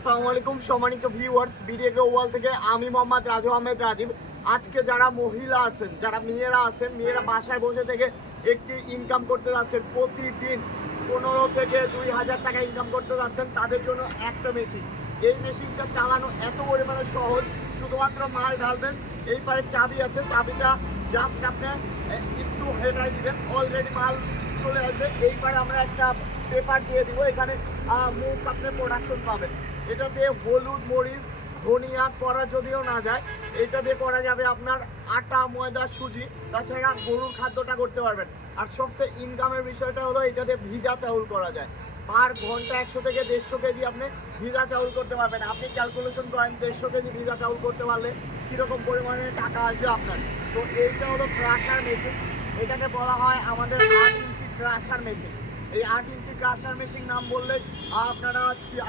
আসসালামু আলাইকুম সম্মানিত ভিউয়ার্স, ভিডিও ওয়াল থেকে আমি মোহাম্মদ রাজু আহমেদ রাজীব। আজকে যারা মহিলা আছেন, যারা মেয়েরা আছেন, মেয়েরা বাসায় বসে থেকে একটি ইনকাম করতে যাচ্ছেন, প্রতিদিন 15 থেকে 2000 টাকা ইনকাম করতে যাচ্ছেন, তাদের জন্য একটা মেশিন। এই মেশিনটা চালানো এত পরিমাণে সহজ, শুধুমাত্র মাল ঢালবেন, এই পারে চাবি আছে, চাবিটা জাস্ট আপনি একটু হেঁটাই দিবেন, অলরেডি মাল চলে আসবে। এই পারে আমরা একটা পেপার দিয়ে দিব, এখানে মুখ আপনি প্রোডাকশন পাবেন। এটা দিয়ে হলুদ, মরিচ, ধনিয়া করা যদিও না যায়, এটা দিয়ে করা যাবে আপনার আটা, ময়দা, সুজি, তাছাড়া গরুর খাদ্যটা করতে পারবেন। আর সবচেয়ে ইনকামের বিষয়টা হলো এটা দিয়ে ভিজা চাউল করা যায়। পার ঘন্টা 100 থেকে 150 কেজি আপনি ভিজা চাউল করতে পারবেন। আপনি ক্যালকুলেশন করেন 150 কেজি ভিজা চাউল করতে পারলে কীরকম পরিমাণে টাকা আসবে আপনার। তো এইটা হলো ক্রাশার মেশিন, এটাকে বলা হয় আমাদের 8 ইঞ্চি ক্রাশার মেশিন। এই 8 ইঞ্চি ক্রাশার মেশিন নাম বললেই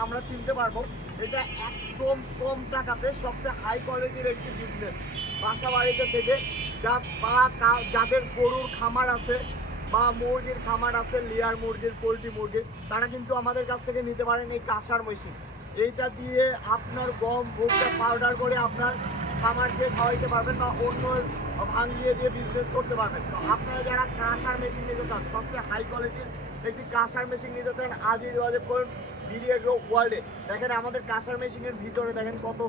আমরা চিনতে পারবো। এটা একদম কম টাকাতে সবচেয়ে হাই কোয়ালিটির একটি বিজনেস। বাসা বাড়িতে থেকে যাদের গরুর খামার আছে বা মুরগির খামার আছে, লেয়ার মুরগির, পোলট্রি মুরগির, তারা কিন্তু আমাদের কাছ থেকে নিতে পারেন এই ক্রাশার মেশিন। এইটা দিয়ে আপনার গম ভুট্টা পাউডার করে আপনার খামারকে খাওয়াইতে পারবেন বা অন্য ভাঙিয়ে দিয়ে বিজনেস করতে পারবেন। তো আপনারা যারা ক্রাশার মেশিন নিতে চান, সবচেয়ে হাই কোয়ালিটির একটি ক্রাশার মেশিন নিতে চান, আজই যোগাযোগ করুন ভিডিও ওয়ার্ল্ডে। দেখেন আমাদের ক্রাশার মেশিনের ভিতরে দেখেন কত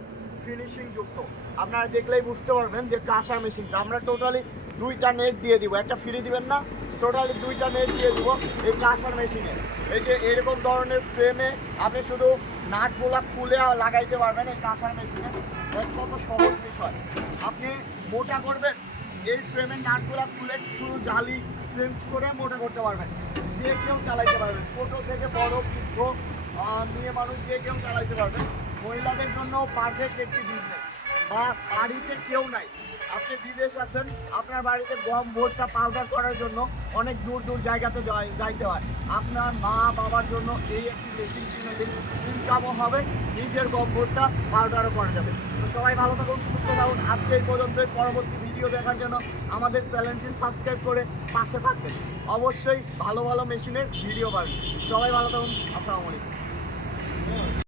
ফিনিশিং যুক্ত, আপনারা দেখলেই বুঝতে পারবেন যে ক্রাশার মেশিনটা। আমরা টোটালি 2টা নেট দিয়ে দিব, একটা ফ্রি দিবেন না, টোটালি 2টা নেট দিয়ে দিব এই ক্রাশার মেশিনে। এই যে এরকম ধরনের ফ্রেমে আপনি শুধু নাটগুলা খুলে লাগাইতে পারবেন এই ক্রাশার মেশিনে। কত সহজ বিষয়। আপনি মোটা করবেন, এই ফ্রেমের নাটগুলা খুলে শুধু জালি চেঞ্জ করে মোটা করতে পারবেন। যে কেউ চালাইতে পারবেন, ছোট থেকে বড়, বৃদ্ধ, মেয়ে মানুষ যে কেউ চালাইতে পারবেন। মহিলাদের জন্য পারফেক্ট একটি বিজনেস। বা বাড়িতে কেউ নাই, আপনি বিদেশ আছেন, আপনার বাড়িতে গম ভুট্টা পাউডার করার জন্য অনেক দূর দূর জায়গাতে যাইতে হয়, আপনার মা বাবার জন্য এই একটি মেশিন কিনে দিন, ইনকামও হবে, নিজের গম ভুট্টা পাউডারও করা যাবে। তো সবাই ভালো থাকুন, সুস্থ থাকুন। আজকে এই পর্যন্তই। পরবর্তী ভিডিও দেখার জন্য আমাদের চ্যানেলটি সাবস্ক্রাইব করে পাশে থাকবেন। অবশ্যই ভালো ভালো মেশিনের ভিডিও পাবেন। সবাই ভালো থাকুন। আসসালামু আলাইকুম।